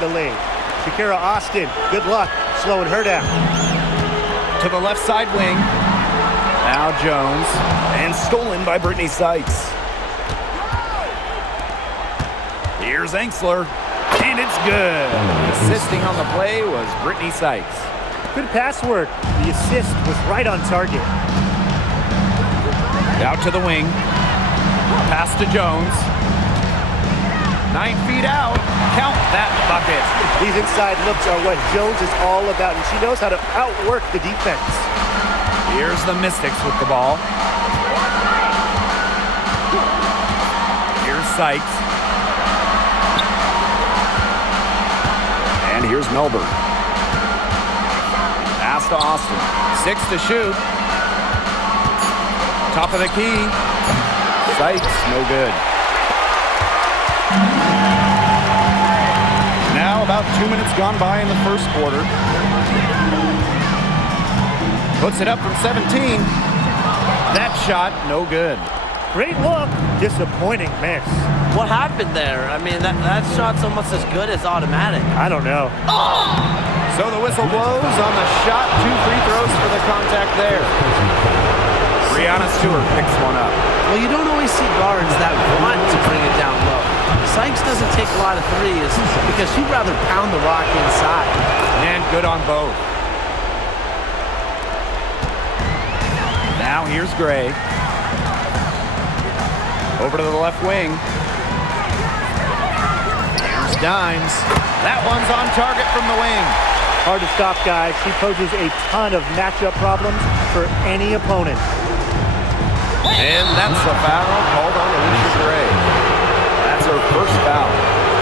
the lane. Shakira Austin, good luck slowing her down. To the left side wing. Now Jones. And stolen by Brittany Sykes. Here's Engsler. And it's good. Assisting on the play was Brittany Sykes. Good pass work. The assist was right on target. Out to the wing. Pass to Jones. 9 feet out. Count that bucket. These inside looks are what Jones is all about, and she knows how to outwork the defense. Here's the Mystics with the ball. Here's Sykes. And here's Melbourne. Pass to Austin. 6 to shoot. Top of the key. Sykes, no good. Now about 2 minutes gone by in the first quarter. Puts it up from 17. That shot, no good. Great look, disappointing miss. What happened there? I mean, that shot's almost as good as automatic. I don't know. So the whistle blows on the shot. 2 free throws for the contact there. Brianna Stewart picks one up. Well, you don't always see guards that want to bring it down low. Sykes doesn't take a lot of threes because she'd rather pound the rock inside. And good on both. Now here's Gray. Over to the left wing. Here's Dimes. That one's on target from the wing. Hard to stop, guys. She poses a ton of matchup problems for any opponent. And that's a foul called on Alicia Gray. That's her first foul.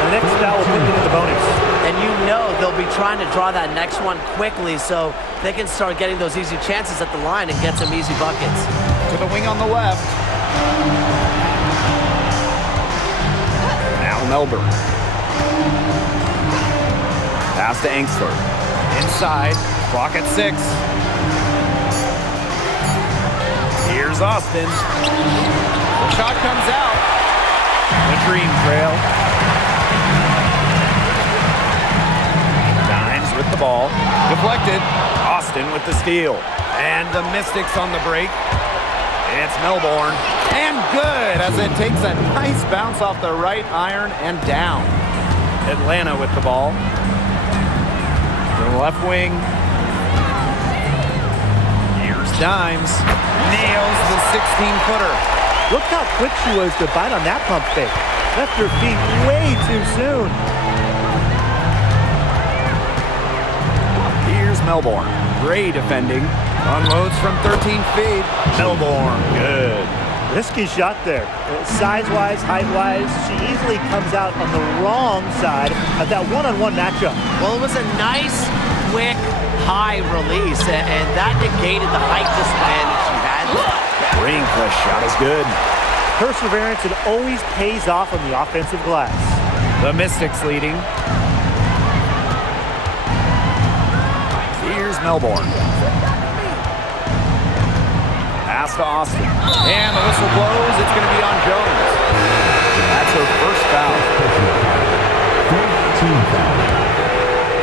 The next foul will put them in the bonus. And you know they'll be trying to draw that next one quickly so they can start getting those easy chances at the line and get some easy buckets. To the wing on the left. Now Melbourne. Pass to Engsler. Inside. Clock at 6. Here's Austin. The shot comes out. The Dream Trail. Dimes with the ball. Deflected. Austin with the steal. And the Mystics on the break. It's Melbourne. And good as it takes a nice bounce off the right iron and down. Atlanta with the ball. To the left wing. Here's Dimes. Nails the 16-footer. Look how quick she was to bite on that pump fake. Left her feet way too soon. Here's Melbourne. Gray defending. Unloads from 13 feet. Melbourne, good. Risky shot there. Size-wise, height-wise, she easily comes out on the wrong side of that one-on-one matchup. Well, it was a nice, quick, high release, and that negated the height disadvantage she had. Ringcliff shot is good. Perseverance, it always pays off on the offensive glass. The Mystics leading. Here's Melbourne. Pass to Austin. And the whistle blows. It's going to be on Jones. That's her first foul. 14 foul.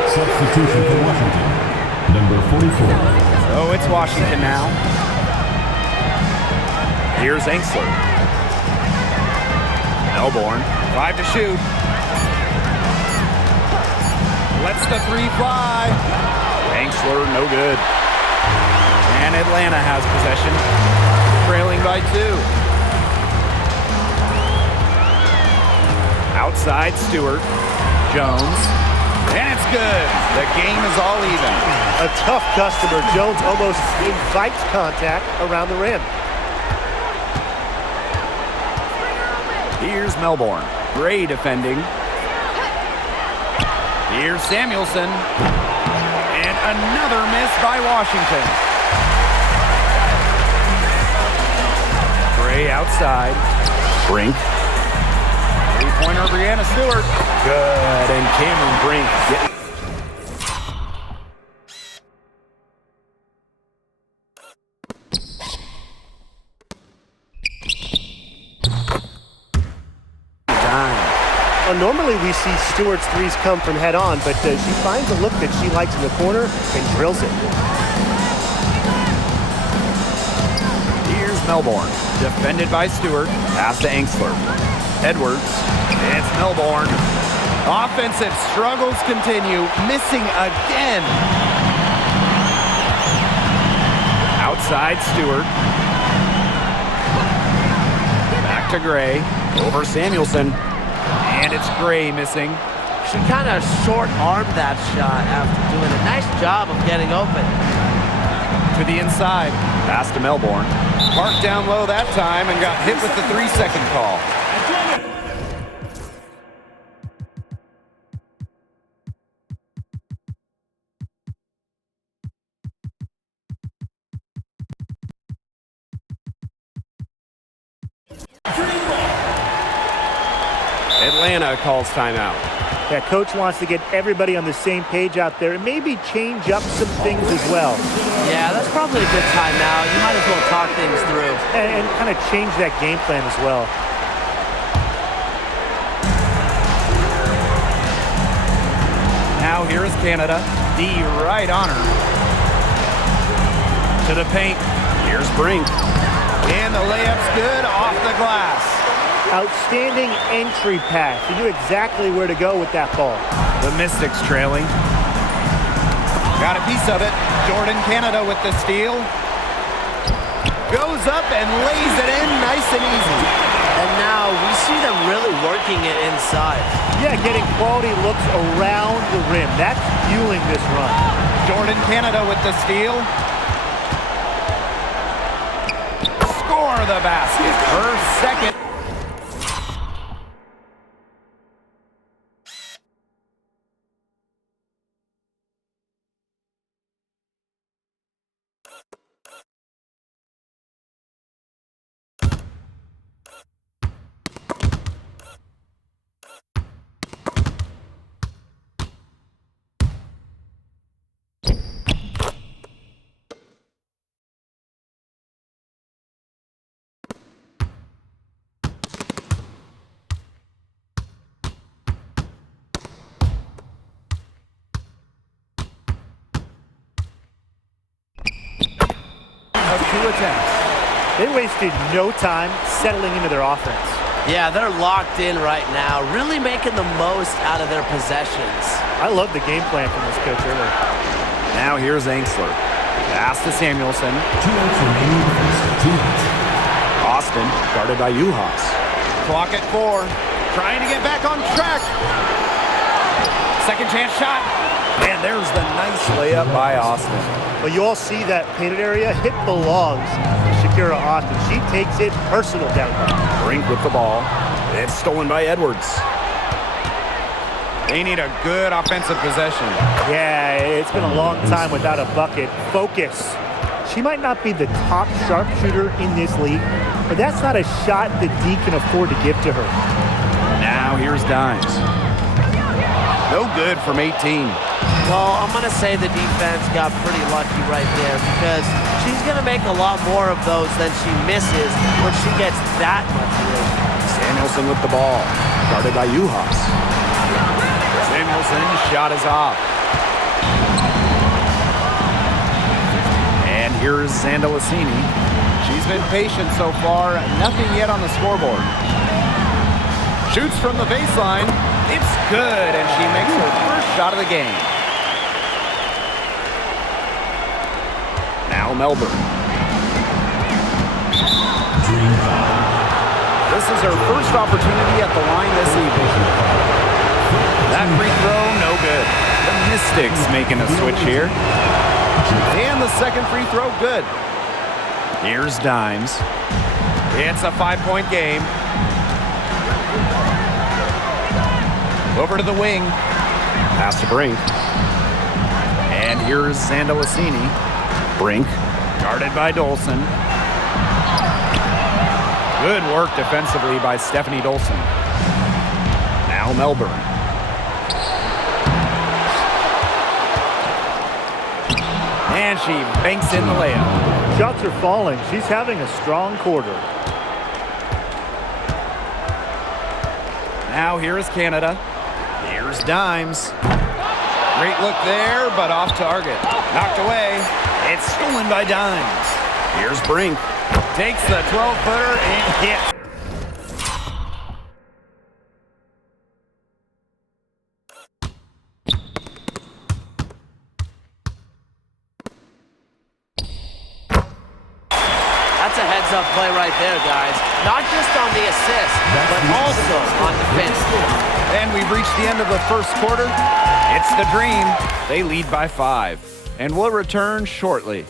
Substitution for Washington. Number 44. Oh, it's Washington now. Here's Engsler. Melbourne. 5 to shoot. Lets the 3 fly. Engsler, no good. And Atlanta has possession, trailing by 2. Outside, Stewart. Jones. And it's good. The game is all even. A tough customer. Jones almost invites contact around the rim. Here's Melbourne. Gray defending. Here's Samuelson. And another miss by Washington. Gray outside. Brink. Three-pointer, Brianna Stewart. Good, and Cameron Brink getting Normally we see Stewart's threes come from head on, but she finds a look that she likes in the corner and drills it. Here's Melbourne, defended by Stewart. Pass to Angsler. Edwards. It's Melbourne. Offensive struggles continue. Missing again. Outside Stewart. Back to Gray. Over Samuelson. And it's Gray missing. She kind of short-armed that shot after doing a nice job of getting open. To the inside. Pass to Melbourne. Parked down low that time and got hit with the 3-second call. Atlanta calls timeout. Yeah, coach wants to get everybody on the same page out there and maybe change up some things as well. Yeah, that's probably a good timeout. You might as well talk things through. And kind of change that game plan as well. Now here is Canada. D right on her. To the paint. Here's Brink. And the layup's good off the glass. Outstanding entry pass. He knew exactly where to go with that ball. The Mystics trailing. Got a piece of it. Jordan Canada with the steal. Goes up and lays it in nice and easy. And now we see them really working it inside. Yeah, getting quality looks around the rim. That's fueling this run. Jordan Canada with the steal. Score the basket. Her second. Of 2 attempts. They wasted no time settling into their offense. Yeah, they're locked in right now, really making the most out of their possessions. I love the game plan from this coach earlier. Now here's Angsler. Pass to Samuelson. 2 minutes remaining in the first 2 minutes. Austin, guarded by Uhas. Clock at 4. Trying to get back on track. Second chance shot. And there's the nice layup by Austin. But you all see that painted area. It belongs to Shakira Austin. She takes it personal down there. Brink with the ball. It's stolen by Edwards. They need a good offensive possession. Yeah, it's been a long time without a bucket. Focus. She might not be the top sharpshooter in this league, but that's not a shot that D can afford to give to her. Now here's Dimes. No good from 18. Well, I'm going to say the defense got pretty lucky right there because she's going to make a lot more of those than she misses when she gets that much room. Samuelson with the ball. Guarded by Uhas. Samuelson's shot is off. And here's Zandalicini. She's been patient so far. Nothing yet on the scoreboard. Shoots from the baseline. It's good, and she makes her first shot of the game. Now Melbourne. This is her first opportunity at the line this evening. That free throw, no good. The Mystics making a switch here. And the second free throw, good. Here's Dimes. It's a 5-point game. Over to the wing. Pass to Brink. And here's Zandalicini. Brink, guarded by Dolson. Good work defensively by Stephanie Dolson. Now Melbourne. And she banks in the layup. Shots are falling. She's having a strong quarter. Now here is Canada. Here's Dimes. Great look there, but off target. Knocked away. It's stolen by Dimes. Here's Brink. Takes the 12-footer and hits. That's a heads-up play right there, guys. Not just on the assist, but also on defense. And we've reached the end of the first quarter. It's the Dream. They lead by 5. And we'll return shortly.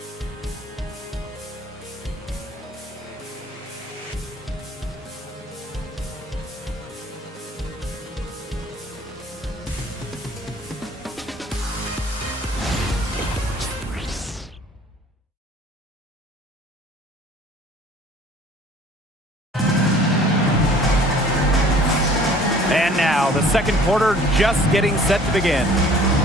And now, the second quarter just getting set to begin.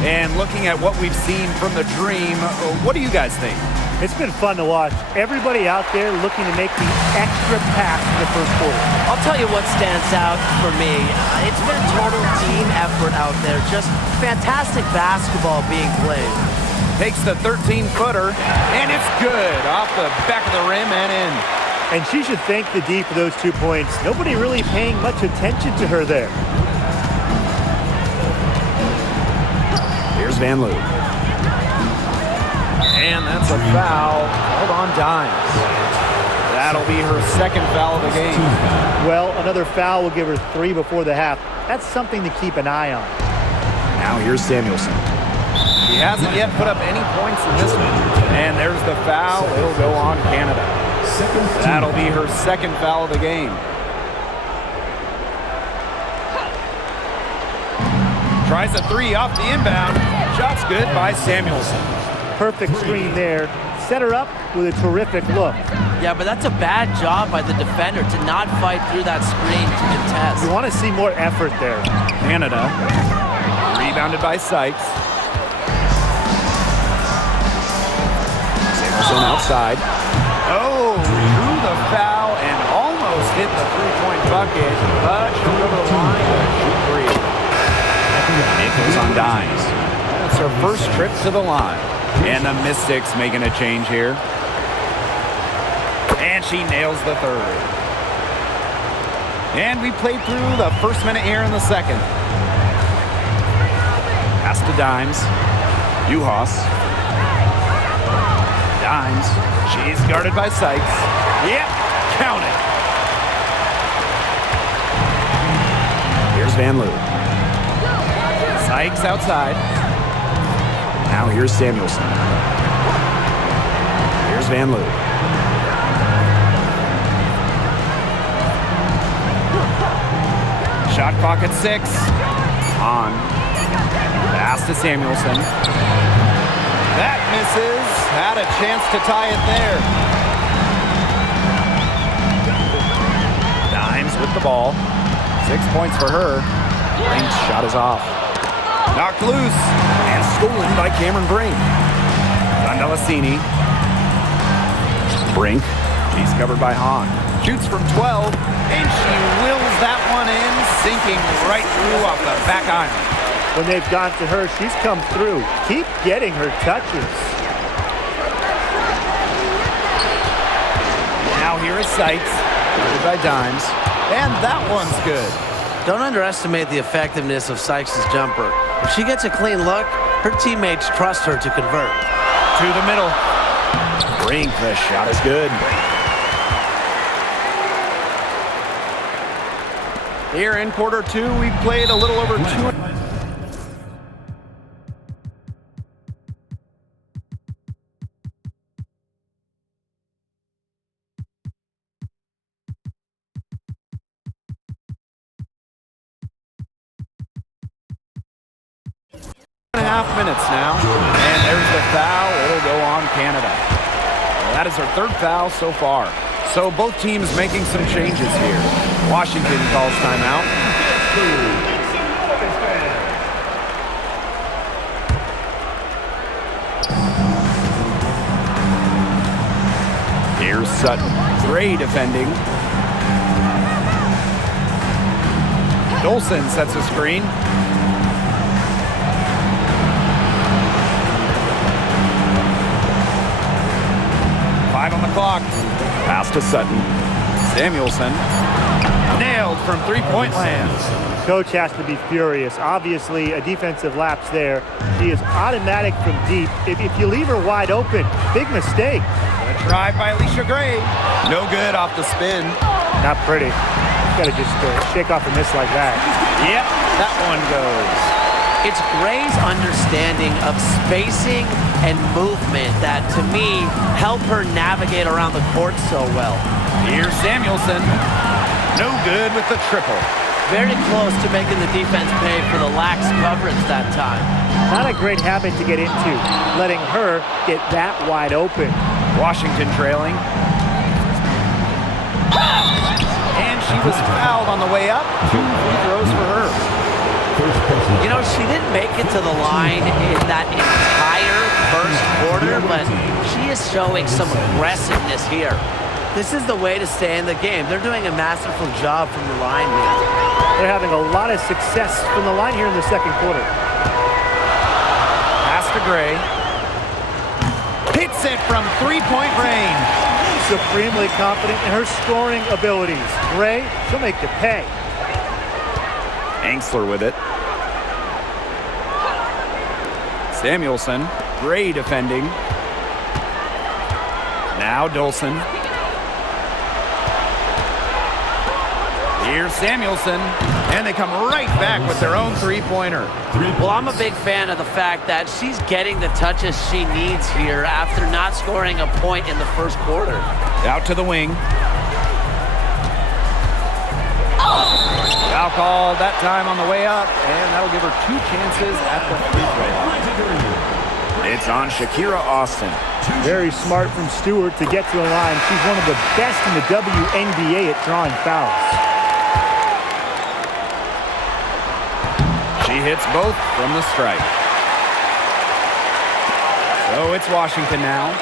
And looking at what we've seen from the Dream, what do you guys think? It's been fun to watch. Everybody out there looking to make the extra pass in the first quarter. I'll tell you what stands out for me. It's been total team effort out there. Just fantastic basketball being played. Takes the 13-footer, and it's good off the back of the rim and in. And she should thank the D for those 2 points. Nobody really paying much attention to her there. Here's Van Loo. And that's a foul. Hold on, Dimes. That'll be her second foul of the game. Well, another foul will give her 3 before the half. That's something to keep an eye on. Now here's Samuelson. He hasn't yet put up any points in this one. And there's the foul. It'll go on Canada. That'll be her second foul of the game. Tries a 3 off the inbound. Shot's good by Samuelson. Perfect screen there. Set her up with a terrific look. Yeah, but that's a bad job by the defender to not fight through that screen to contest. You want to see more effort there. Canada. Rebounded by Sykes. Samuelson outside. Oh, drew the foul and almost hit the three-point bucket, but she'll go to the line to shoot 3. Nichols on Dimes. That's her first trip to the line. And the Mystics making a change here. And she nails the third. And we played through the first minute here in the second. Pass to Dimes. Uhas. Dimes. She's guarded by Sykes. Yep, count it. Here's Van Loo. Sykes outside. Now here's Samuelson. Here's Van Loo. Shot clock at 6. On. Pass to Samuelson. That misses. Had a chance to tie it there. Dimes with the ball. 6 points for her. Brink's shot is off. Knocked loose and stolen by Cameron Brink. Gondelassini. Brink. He's covered by Hahn. Shoots from 12, and she wills that one in, sinking right through off the back iron. When they've gone to her, she's come through. Keep getting her touches. Now here is Sykes, guarded by Dimes, and that one's good. Don't underestimate the effectiveness of Sykes' jumper. If she gets a clean look, her teammates trust her to convert. To the middle. Brink, the shot is good. Here in quarter 2, we played a little over 2. Minutes now, and there's the foul. It'll go on Canada. Well, that is her third foul so far. So both teams making some changes here. Washington calls timeout. Here's Sutton. Great defending. Dolson sets a screen. Five on the clock. Pass to Sutton. Samuelson. Nailed from three-point land. Coach has to be furious. Obviously, a defensive lapse there. She is automatic from deep. If you leave her wide open, big mistake. A drive by Alicia Gray. No good off the spin. Not pretty. Got to just shake off a miss like that. Yep, that one goes. It's Gray's understanding of spacing and movement that, to me, help her navigate around the court so well. Here's Samuelson. No good with the triple. Very close to making the defense pay for the lax coverage that time. Not a great habit to get into, letting her get that wide open. Washington trailing. And she was fouled on the way up. 2 free throws for her. You know, she didn't make it to the line in that entire first quarter, but she is showing some aggressiveness here. This is the way to stay in the game. They're doing a masterful job from the line here. They're having a lot of success from the line here in the second quarter. Pass to Gray. Hits it from three-point range. Supremely confident in her scoring abilities. Gray, she'll make you pay. Angsler with it. Samuelson. Gray defending. Now Dolson. Here's Samuelson, and they come right back with their own three-pointer. Well, I'm a big fan of the fact that she's getting the touches she needs here after not scoring a point in the first quarter. Out to the wing. Foul called that time on the way up, and that'll give her 2 chances at the free throw line. It's on Shakira Austin. Very smart from Stewart to get to the line. She's one of the best in the WNBA at drawing fouls. She hits both from the stripe. So it's Washington now.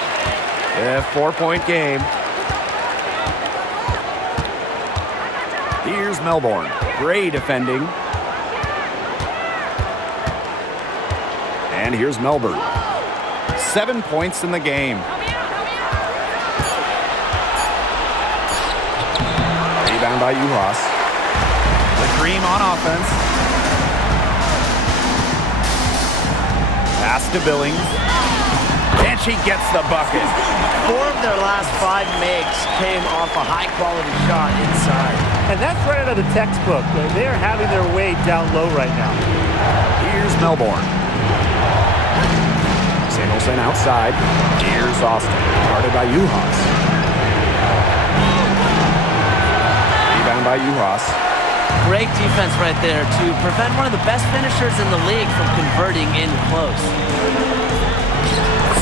A 4-point game. Here's Melbourne. Gray defending. And here's Melbourne. 7 points in the game. Rebound by Uhas. The Dream on offense. Pass to Billings. And she gets the bucket. 4 of their last 5 makes came off a high-quality shot inside. And that's right out of the textbook. They are having their way down low right now. Here's Melbourne. Samuelson outside. Here's Austin. Guarded by Uhas. Rebound by Uhas. Great defense right there to prevent one of the best finishers in the league from converting in close.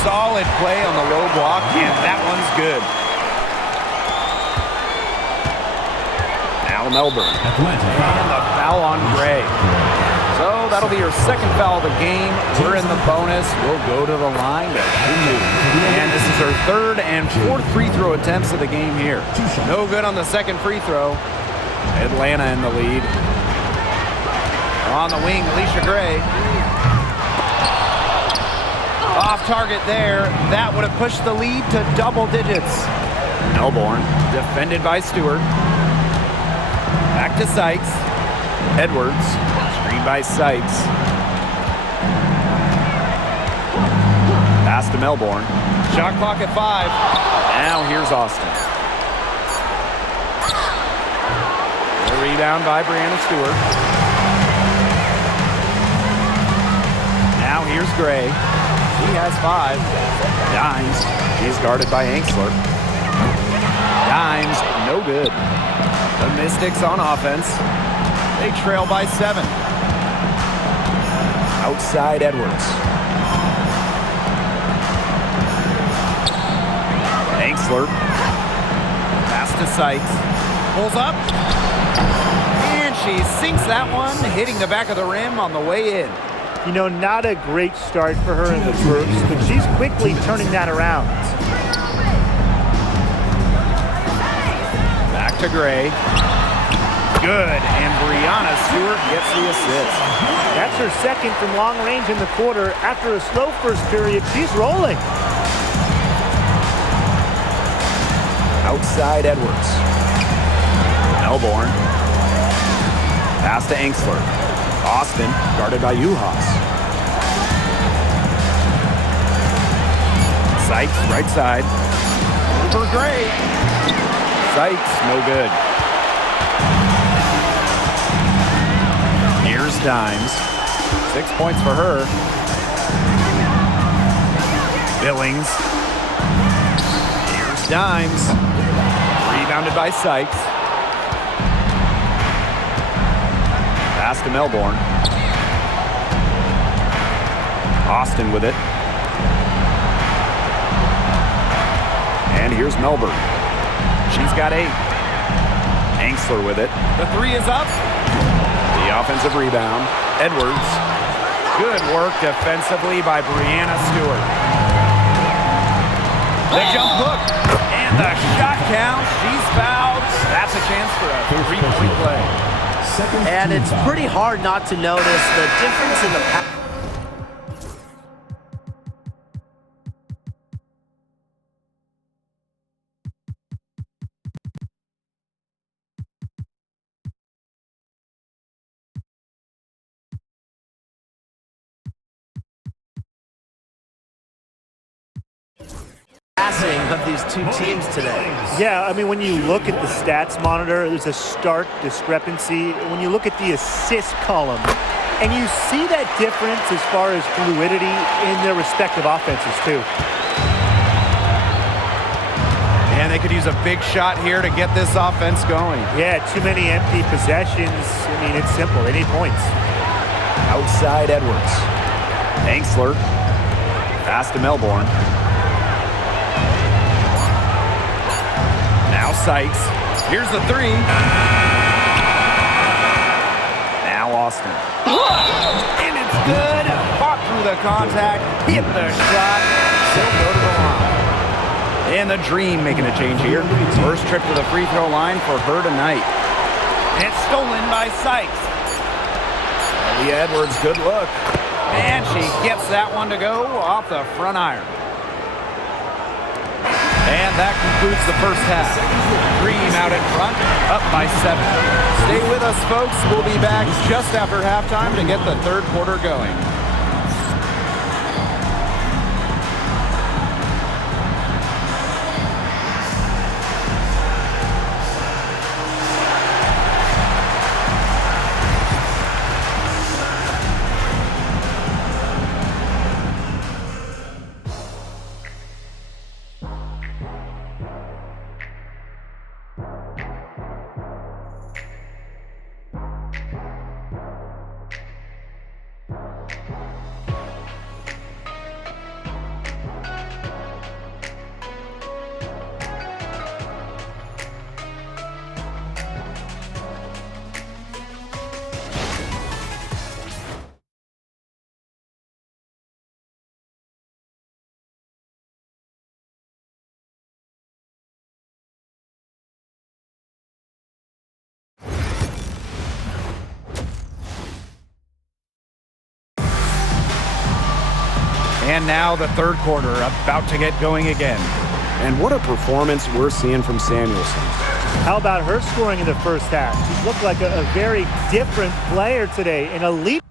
Solid play on the low block, and that one's good. Now Melbourne. And the foul on Gray. So that'll be her second foul of the game. We're in the bonus. We'll go to the line to shoot. And this is her 3rd and 4th free throw attempts of the game here. No good on the second free throw. Atlanta in the lead. On the wing, Alicia Gray. Off target there. That would have pushed the lead to double digits. Melbourne, defended by Stewart. Back to Sykes. Edwards, screen by Sykes. Pass to Melbourne. Shot clock at 5. Now here's Austin. The rebound by Brianna Stewart. Now here's Gray. She has 5. Dimes. She's guarded by Angsler. Dimes, no good. The Mystics on offense. They trail by 7. Outside Edwards. Angsler. Pass to Sykes. Pulls up. And she sinks that one, hitting the back of the rim on the way in. You know, not a great start for her in the first, but she's quickly turning that around. Back to Gray. good, and Brianna Stewart gets the assist. That's her second from long range in the quarter. After a slow first period, she's rolling. Outside Edwards. Melbourne. Pass to Angsler. Austin, guarded by Uhas. Sykes, right side. Over Gray. Sykes, no good. Here's Dimes. 6 points for her. Billings. Here's Dimes. Rebounded by Sykes. Pass to Melbourne. Austin with it. And here's Melbourne. She's got 8. Angsler with it. The 3 is up. The offensive rebound. Edwards. Good work defensively by Brianna Stewart. The jump hook. And the shot count. She's fouled. That's a chance for a 3-point play. And it's pretty hard not to notice the difference in the passing of these two teams today. Yeah, I mean, when you look at the stats monitor, there's a stark discrepancy. When you look at the assist column, and you see that difference as far as fluidity in their respective offenses, too. And they could use a big shot here to get this offense going. Yeah, too many empty possessions. I mean, it's simple. They need points. Outside Edwards. Angsler. Pass to Melbourne. Now Sykes. Here's the 3. Now Austin. And it's good. Fought through the contact. Hit the shot. Still go to the line. And the Dream making a change here. First trip to the free throw line for her tonight. And it's stolen by Sykes. Leah Edwards, good look. And she gets that one to go off the front iron. And that concludes the first half. Dream out in front, up by 7. Stay with us, folks. We'll be back just after halftime to get the third quarter going. And now the third quarter about to get going again. And what a performance we're seeing from Samuelson. How about her scoring in the first half? She looked like a very different player today, an elite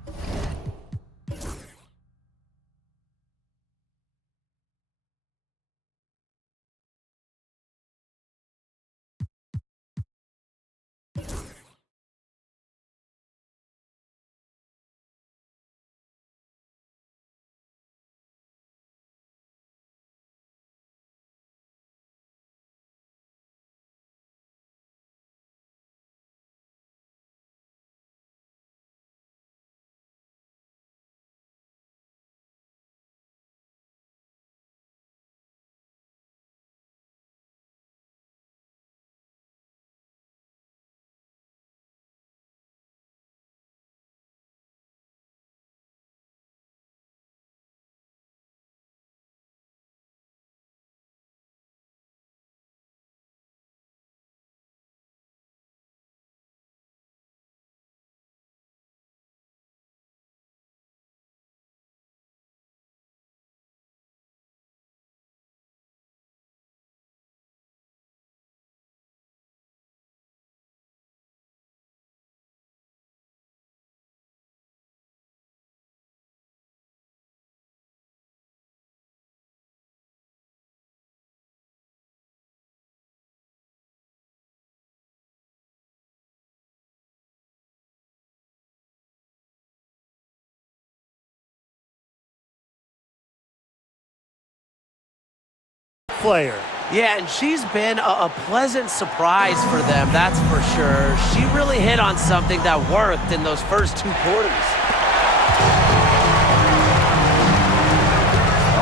player. Yeah, and she's been a pleasant surprise for them, that's for sure. She really hit on something that worked in those first 2 quarters.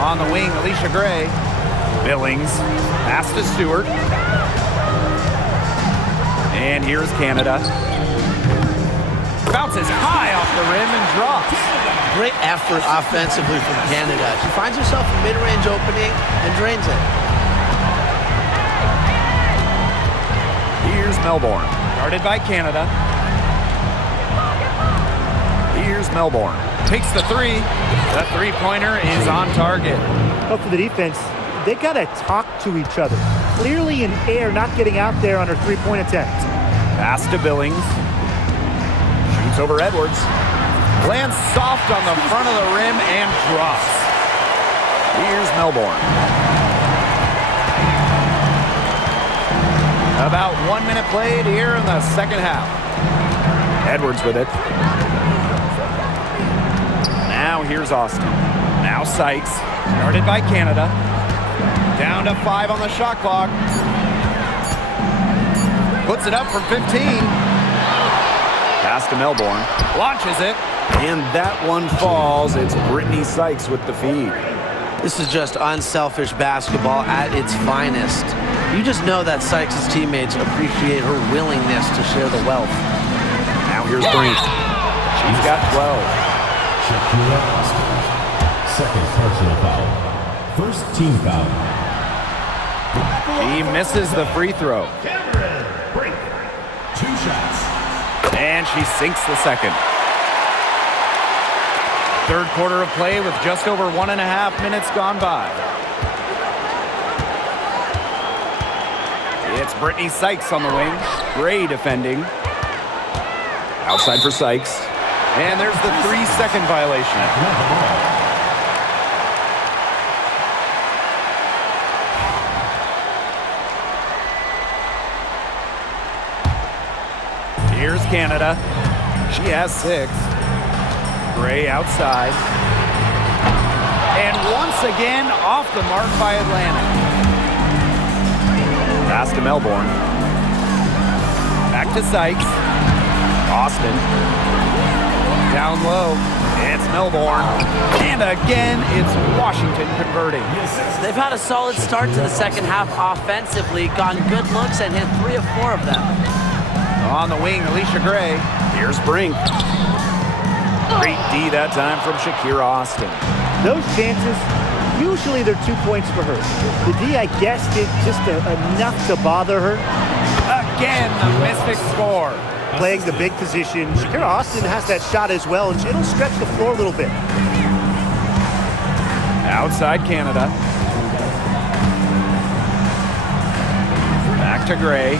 On the wing, Alicia Gray. Billings, pass to Stewart. And here's Canada. Bounces high off the rim and drops. Great effort offensively from Canada. She finds herself a mid-range opening and drains it. Here's Melbourne, guarded by Canada. Here's Melbourne, takes the 3. The three-pointer is on target. But for the defense, they got to talk to each other. Clearly in air, not getting out there on her three-point attempt. Pass to Billings. Shoots over Edwards. Lands soft on the front of the rim and drops. Here's Melbourne. About 1 minute played here in the second half. Edwards with it. Now here's Austin. Now Sykes, guarded by Canada. Down to 5 on the shot clock. Puts it up from 15. Pass to Melbourne. Launches it. And that one falls. It's Brittany Sykes with the feed. This is just unselfish basketball at its finest. You just know that Sykes' teammates appreciate her willingness to share the wealth. Now here's Brink. She's got 12. Shakira Austin. Second personal foul. First team foul. She misses the free throw. Break. 2 shots. And she sinks the second. Third quarter of play with just over 1.5 minutes gone by. It's Brittany Sykes on the wing. Gray defending. Outside for Sykes. And there's the 3-second violation. Here's Canada. She has 6. Gray outside. And once again, off the mark by Atlanta. Pass to Melbourne. Back to Sykes. Austin. Down low. It's Melbourne. And again, it's Washington converting. They've had a solid start to the second half offensively, gotten good looks and hit 3 of 4 of them. On the wing, Alicia Gray. Here's Brink. Great D that time from Shakira Austin. Those chances, usually they're 2 points for her. The D, I guess, did just enough to bother her. Again, the Mystics score. Playing the big position. Shakira Austin has that shot as well, and it'll stretch the floor a little bit. Outside Canada. Back to Gray.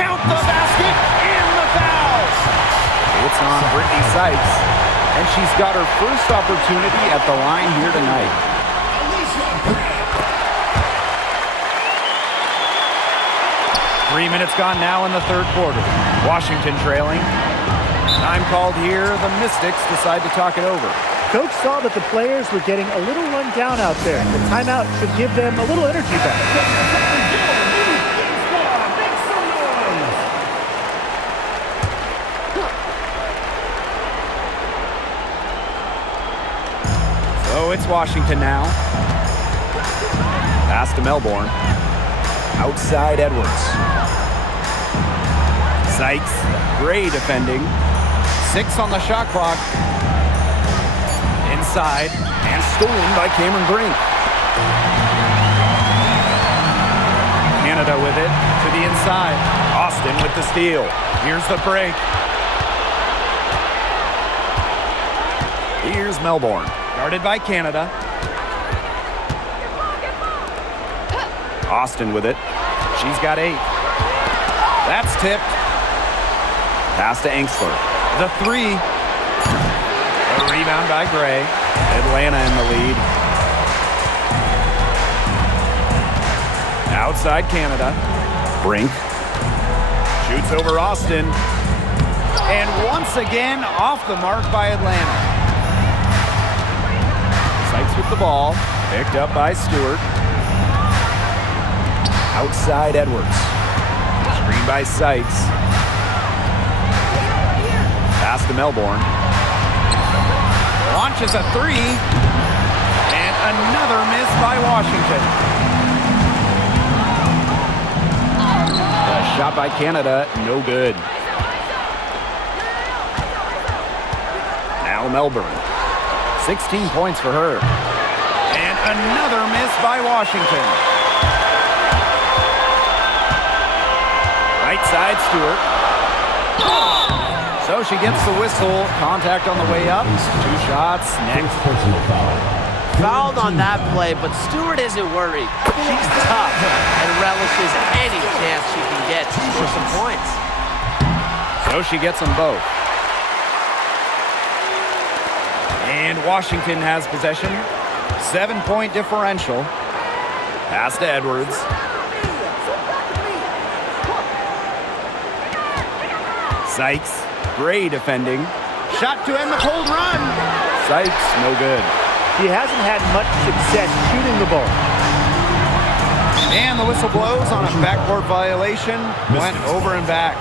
Count the basket and the fouls. It's on Brittany Sykes, and she's got her first opportunity at the line here tonight. 3 minutes gone now in the third quarter. Washington trailing. Time called here. The Mystics decide to talk it over. Coach saw that the players were getting a little run down out there. The timeout should give them a little energy back. So it's Washington now. Pass to Melbourne. Outside Edwards. Sykes, Gray defending. 6 on the shot clock. Inside, and stolen by Cameron Brink. Canada with it to the inside. Austin with the steal. Here's the break. Here's Melbourne, guarded by Canada. Austin with it. She's got 8. That's tipped. Pass to Engstler. The 3. A rebound by Gray. Atlanta in the lead. Outside Canada. Brink. Shoots over Austin. And once again, off the mark by Atlanta. Sykes with the ball. Picked up by Stewart. Outside Edwards. Screen by Sykes. Pass to Melbourne. Launches a three. And another miss by Washington. A shot by Canada, no good. Now Melbourne. 16 points for her. And another miss by Washington. Right side, Stewart. So she gets the whistle. Contact on the way up. 2 shots. Next. Personal foul. Fouled on that play, but Stewart isn't worried. She's tough and relishes any chance she can get to score some points. So she gets them both. And Washington has possession. 7-point differential. Pass to Edwards. Sykes, Gray defending. Shot to end the cold run. Sykes, no good. He hasn't had much success shooting the ball. And the whistle blows on a backcourt violation. Went over and back.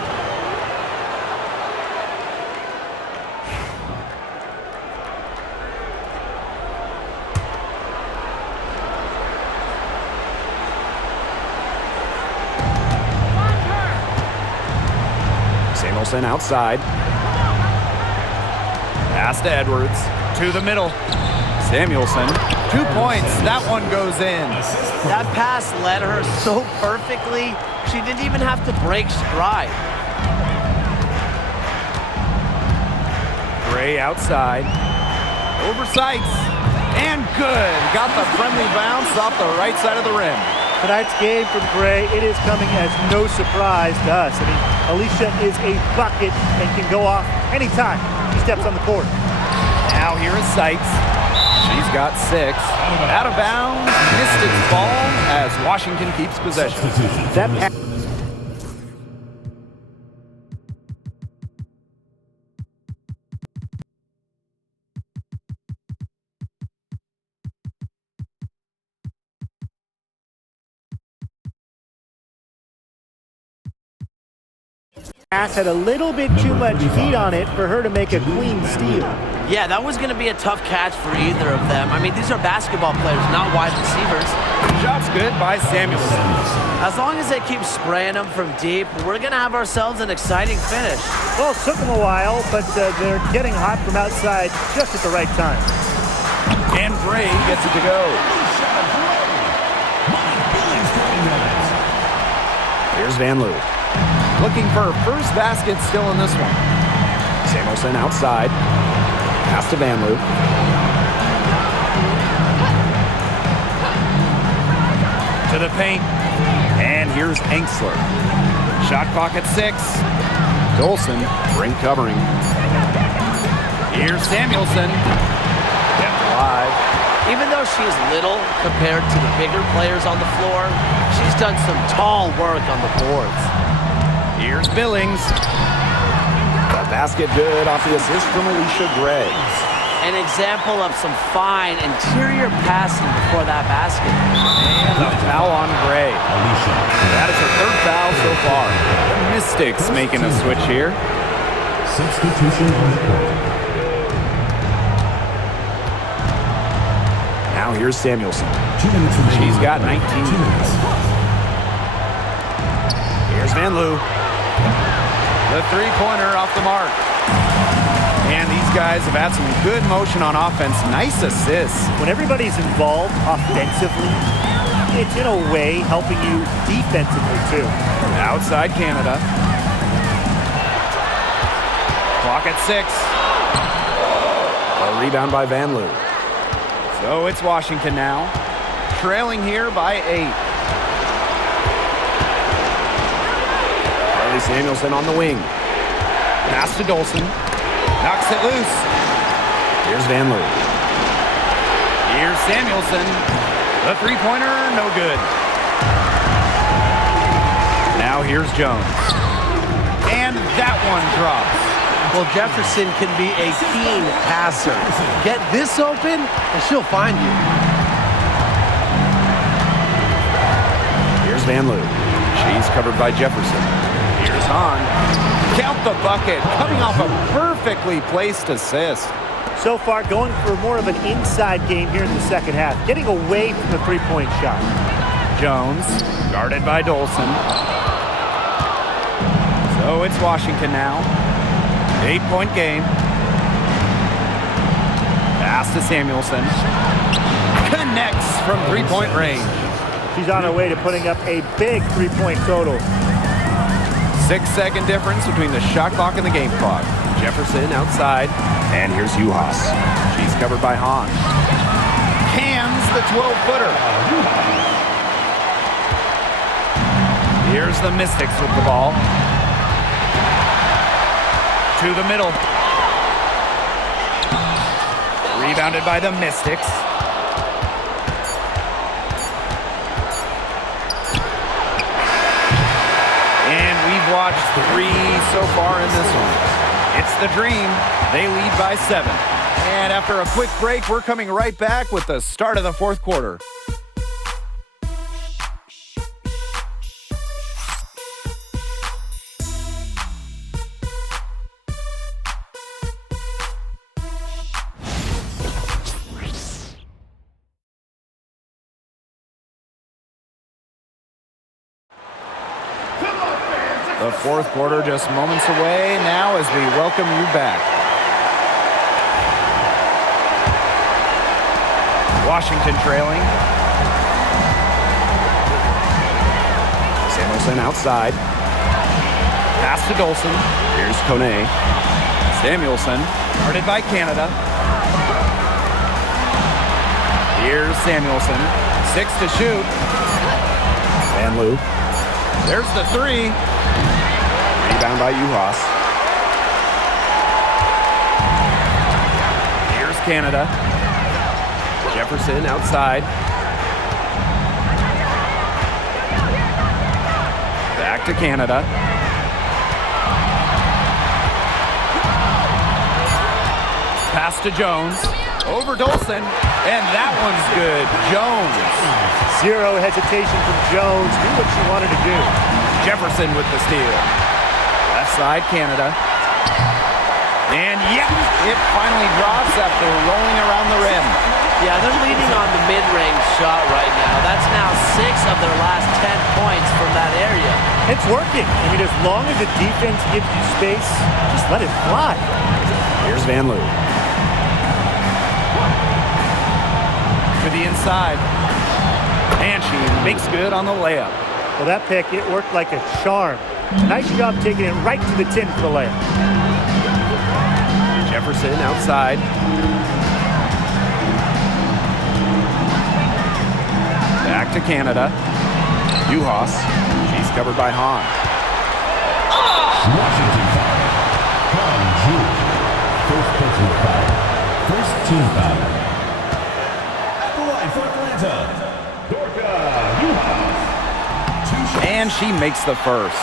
Samuelson outside. Pass to Edwards. To the middle. Samuelson. 2 points. That one goes in. That pass led her so perfectly, she didn't even have to break stride. Gray outside. Over Sykes. And good. Got the friendly bounce off the right side of the rim. Tonight's game from Gray, it is coming as no surprise to us. I mean, Alicia is a bucket and can go off anytime she steps on the court. Now here is Sykes. She's got 6. Out of bounds. Mystics ball as Washington keeps possession. That pass had a little bit too much heat on it for her to make a clean steal. Yeah, that was going to be a tough catch for either of them. I mean, these are basketball players, not wide receivers. Shot's good by Samuelson. As long as they keep spraying them from deep, we're going to have ourselves an exciting finish. Well, it took them a while, but they're getting hot from outside just at the right time. And Gray gets it to go. Here's Van Loo. Looking for her first basket still in this one. Samuelson outside. Pass to Van Loo. To the paint. And here's Enksler. Shot clock at 6. Dolson, ring covering. Here's Samuelson. Kept alive. Even though she's little compared to the bigger players on the floor, she's done some tall work on the boards. Here's Billings. The basket good off the assist from Alicia Gray. An example of some fine interior passing before that basket. And a foul on Gray. Alicia. That is her 3rd foul so far. The Mystics making a switch here. Substitution on the court. Now here's Samuelson. 2 minutes remaining. She's got 19. 2 minutes. Here's Van Loo. The 3-pointer off the mark. And these guys have had some good motion on offense. Nice assists. When everybody's involved offensively, it's in a way helping you defensively too. Outside Canada. Clock at 6. A rebound by Van Loo. So it's Washington now. Trailing here by 8. Carly Samuelson on the wing. Pass to Dolson. Knocks it loose. Here's Van Loo. Here's Samuelson. The 3-pointer, no good. Now here's Jones. And that one drops. Well, Jefferson can be a keen passer. Get this open, and she'll find you. Here's Van Loo. She's covered by Jefferson. Here's Hahn. Count the bucket, coming off a perfectly placed assist. So far, going for more of an inside game here in the second half, getting away from the three-point shot. Jones, guarded by Dolson. So it's Washington now. 8-point game. Pass to Samuelson. Connects from three-point range. She's on her way to putting up a big three-point total. 6-second difference between the shot clock and the game clock. Jefferson outside. And here's Uhas. She's covered by Hahn. Cans the 12-footer. Here's the Mystics with the ball. To the middle. Rebounded by the Mystics. And we've watched 3 so far in this one. It's the Dream. They lead by 7. And after a quick break, we're coming right back with the start of the fourth quarter. The fourth quarter just moments away now as we welcome you back. Washington trailing. Samuelson outside. Pass to Dolson. Here's Kone. Samuelson, guarded by Canada. Here's Samuelson. 6 to shoot. Van Loo. There's the 3. Rebound by Uhas. Here's Canada. Jefferson outside. Back to Canada. Pass to Jones. Over Dolson. And that one's good. Jones. Zero hesitation from Jones. Do what she wanted to do. Jefferson with the steal. Left side, Canada. And yep, it finally drops after rolling around the rim. Yeah, they're leading on the mid-range shot right now. That's now 6 of their last 10 points from that area. It's working. I mean, as long as the defense gives you space, just let it fly. Here's Van Loo. To the inside. And she makes good on the layup. Well, that pick, it worked like a charm. Nice job taking it right to the tin for the layup. Jefferson outside. Back to Canada. Uhas. She's covered by Hahn. Washington foul. Hahn Jr. First personal foul. First team foul. At the line for Atlanta, Dorka Uhas. And she makes the first.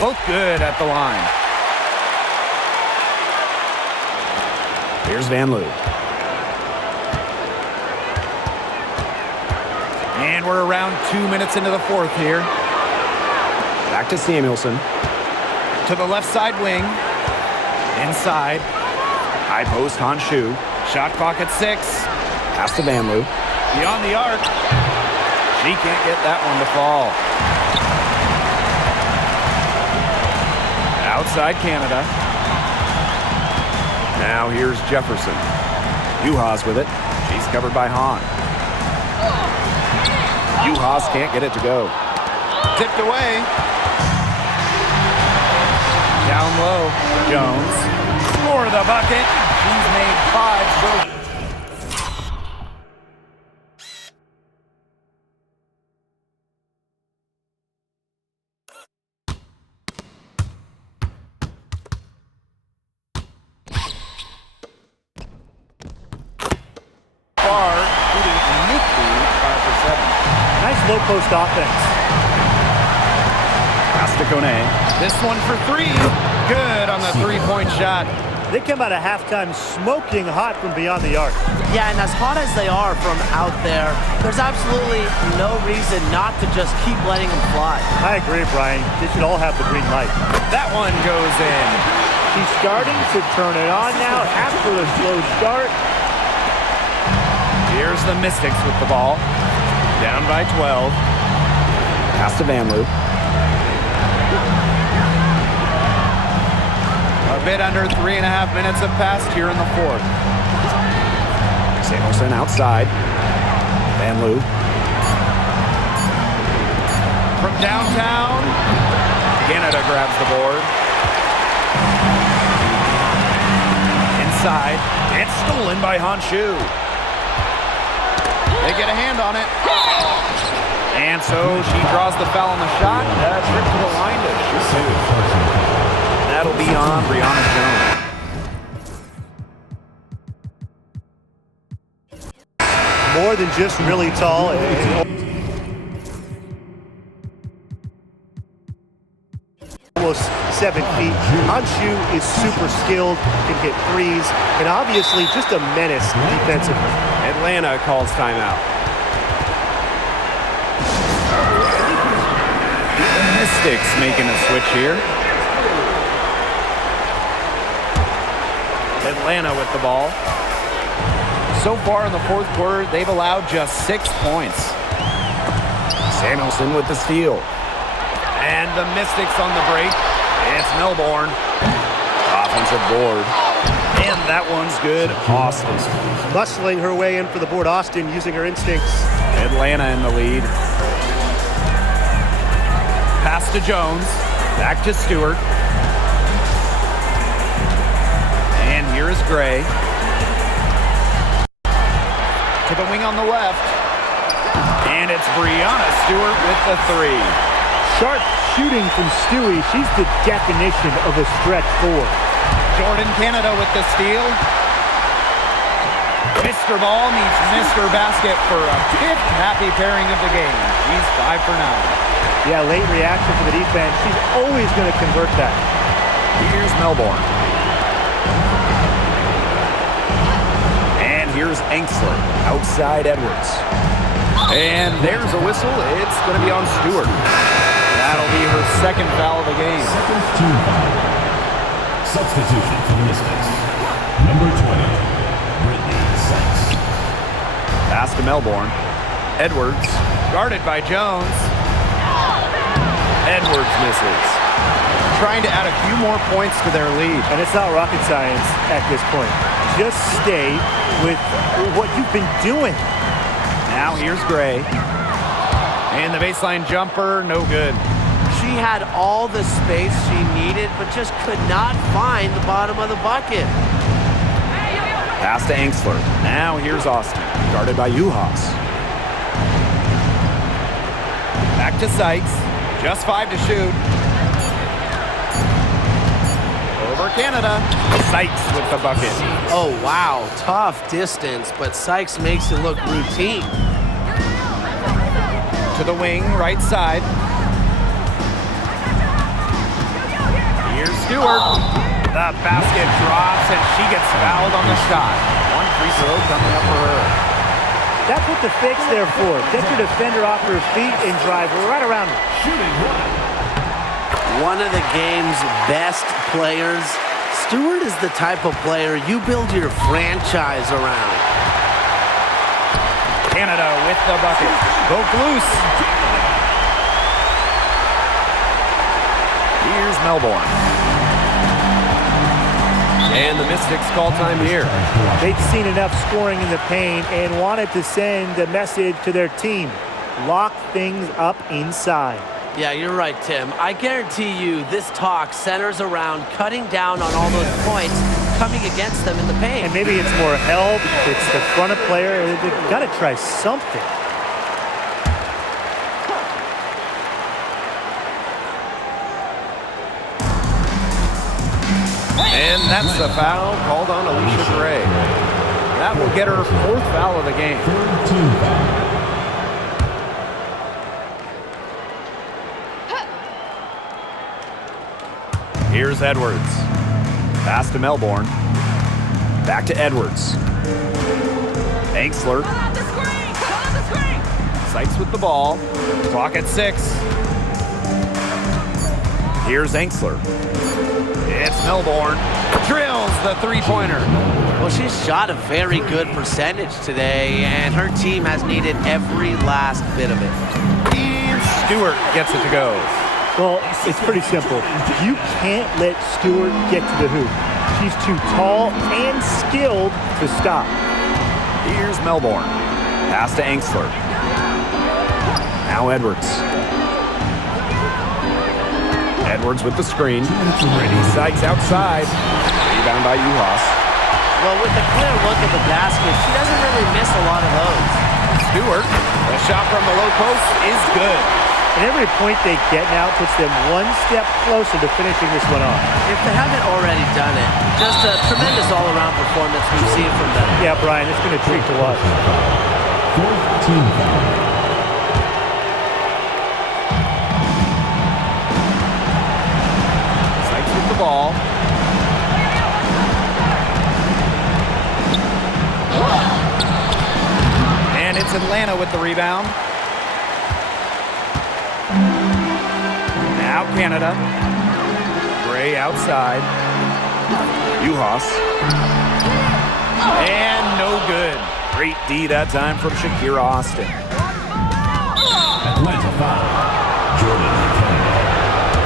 Both good at the line. Here's Van Loo. And we're around 2 minutes into the fourth here. Back to Samuelson. To the left side wing. Inside. High post, Honshu. Shot clock at 6. Pass to Van Loo. Beyond the arc. She can't get that one to fall. Outside Canada. Now here's Jefferson. Uhas with it. She's covered by Hahn. Uhas can't get it to go. Tipped away. Down low. Jones. For the bucket. She's made 5 straight. Low post offense. Pass to Kone. This one for 3. Good on the three-point shot. They come out of halftime smoking hot from beyond the arc. Yeah, and as hot as they are from out there, there's absolutely no reason not to just keep letting them fly. I agree, Brian. They should all have the green light. That one goes in. She's starting to turn it on now after a slow start. Here's the Mystics with the ball. Down by 12. Pass to Van Loo. A bit under 3.5 minutes have passed here in the fourth. Samuelson outside. Van Loo. From downtown, Canada grabs the board. Inside, it's stolen by Honshu. They get a hand on it. And so she draws the foul on the shot. Trip to the line to shoot. That'll be on Brianna Jones. More than just really tall. Almost 7 feet. Honshu is super skilled, can hit threes, and obviously just a menace defensively. Atlanta calls timeout. Mystics making a switch here. Atlanta with the ball. So far in the fourth quarter, they've allowed just 6 points. Samuelson with the steal. And the Mystics on the break. It's Melbourne. Offensive board. And that one's good. Austin. Muscling her way in for the board. Austin using her instincts. Atlanta in the lead. Pass to Jones. Back to Stewart. And here is Gray. To the wing on the left. And it's Brianna Stewart with the three. Sharp shooting from Stewie. She's the definition of a stretch four. Jordan Canada with the steal. Mr. Ball meets Mr. Basket for a fifth happy pairing of the game. She's 5 for 9. Yeah, late reaction for the defense. She's always going to convert that. Here's Melbourne. And here's Engsler. Outside Edwards. And there's a whistle. It's going to be on Stewart. That'll be her second foul of the game. Second team foul. Substitution for the Mystics. Number 20, Brittany Sykes. Pass to Melbourne. Edwards, guarded by Jones. Edwards misses. Trying to add a few more points to their lead. And it's not rocket science at this point. Just stay with what you've been doing. Now here's Gray. And the baseline jumper, no good. She had all the space she needed, but just could not find the bottom of the bucket. Pass to Engsler. Now here's Austin, guarded by Uhas. Back to Sykes. Just 5 to shoot. Over Canada. Sykes with the bucket. Oh, wow. Tough distance, but Sykes makes it look routine. To the wing, right side. Here's Stewart. The basket drops, and she gets fouled on the shot. One free throw coming up for her. That's what the fake's there for. Get your defender off her feet and drive right around her. Shooting One of the game's best players. Stewart is the type of player you build your franchise around. Canada with the bucket. Broke loose. Here's Melbourne. And the Mystics call time here. They'd seen enough scoring in the paint and wanted to send a message to their team. Lock things up inside. Yeah, you're right, Tim. I guarantee you this talk centers around cutting down on all those points coming against them in the paint. And maybe it's more help. It's the front of player. They've got to try something. And that's a foul called on Alicia Gray. That will get her fourth foul of the game. Third team foul. Here's Edwards. Pass to Melbourne. Back to Edwards. Angsler. Sykes with the ball. Clock at 6. Here's Angsler. It's Melbourne. Drills the three-pointer. Well, she's shot a very good percentage today, and her team has needed every last bit of it. And Stewart gets it to go. Well, it's pretty simple. You can't let Stewart get to the hoop. She's too tall and skilled to stop. Here's Melbourne. Pass to Angsler. Now Edwards. Edwards with the screen. Brittany Sykes outside. Rebound by Uhas. Well, with a clear look at the basket, she doesn't really miss a lot of those. Stewart. The shot from the low post is good. And every point they get now puts them one step closer to finishing this one off. If they haven't already done it, just a tremendous all-around performance we've seen from them. Yeah, Brian, it's been a treat to watch. Fourth team foul. Sykes with the ball. And it's Atlanta with the rebound. Now Canada. Gray outside. Uhas. And no good. Great D that time from Shakira Austin. Atlanta foul. Jordan Canada.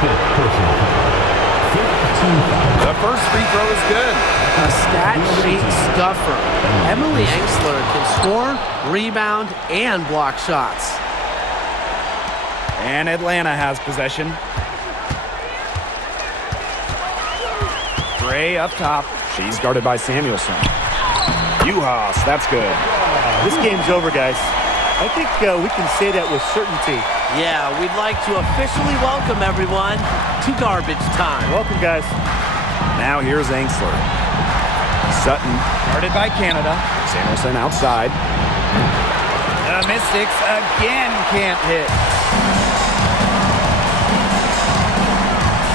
Fifth personal foul. Fifth team foul. The first free throw is good. A stat sheet stuffer. Emily Angsler can score, rebound, and block shots. And Atlanta has possession. Gray up top. She's guarded by Samuelson. Uhas, that's good. This game's over, guys. I think we can say that with certainty. Yeah, we'd like to officially welcome everyone to garbage time. Welcome, guys. Now here's Angsler. Sutton, guarded by Canada. Samuelson outside. The Mystics again can't hit.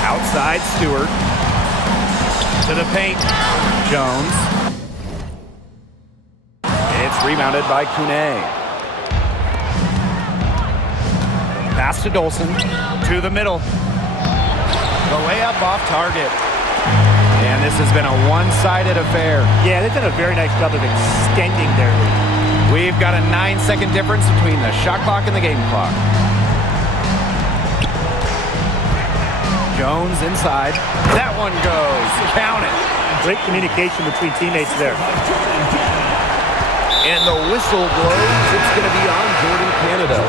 Outside Stewart. To the paint. Jones. It's rebounded by Kune. Pass to Dolson. To the middle. The layup off target. And this has been a one-sided affair. Yeah, they've done a very nice job of extending their lead. We've got a 9-second difference between the shot clock and the game clock. Jones inside. That one goes. Count it. Great communication between teammates there. And the whistle blows. It's going to be on Jordan Canada.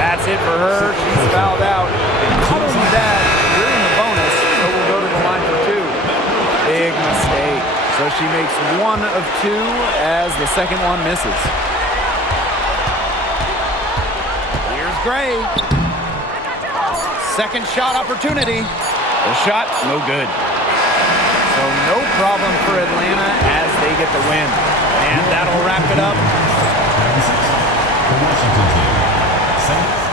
That's it for her. She's fouled out. Not only that, we're in the bonus, so we'll go to the line for 2. Big mistake. So she makes 1 of 2 as the second one misses. Here's Gray. Second shot opportunity. The shot, no good. So no problem for Atlanta as they get the win. And that'll wrap it up. The Washington team. 7th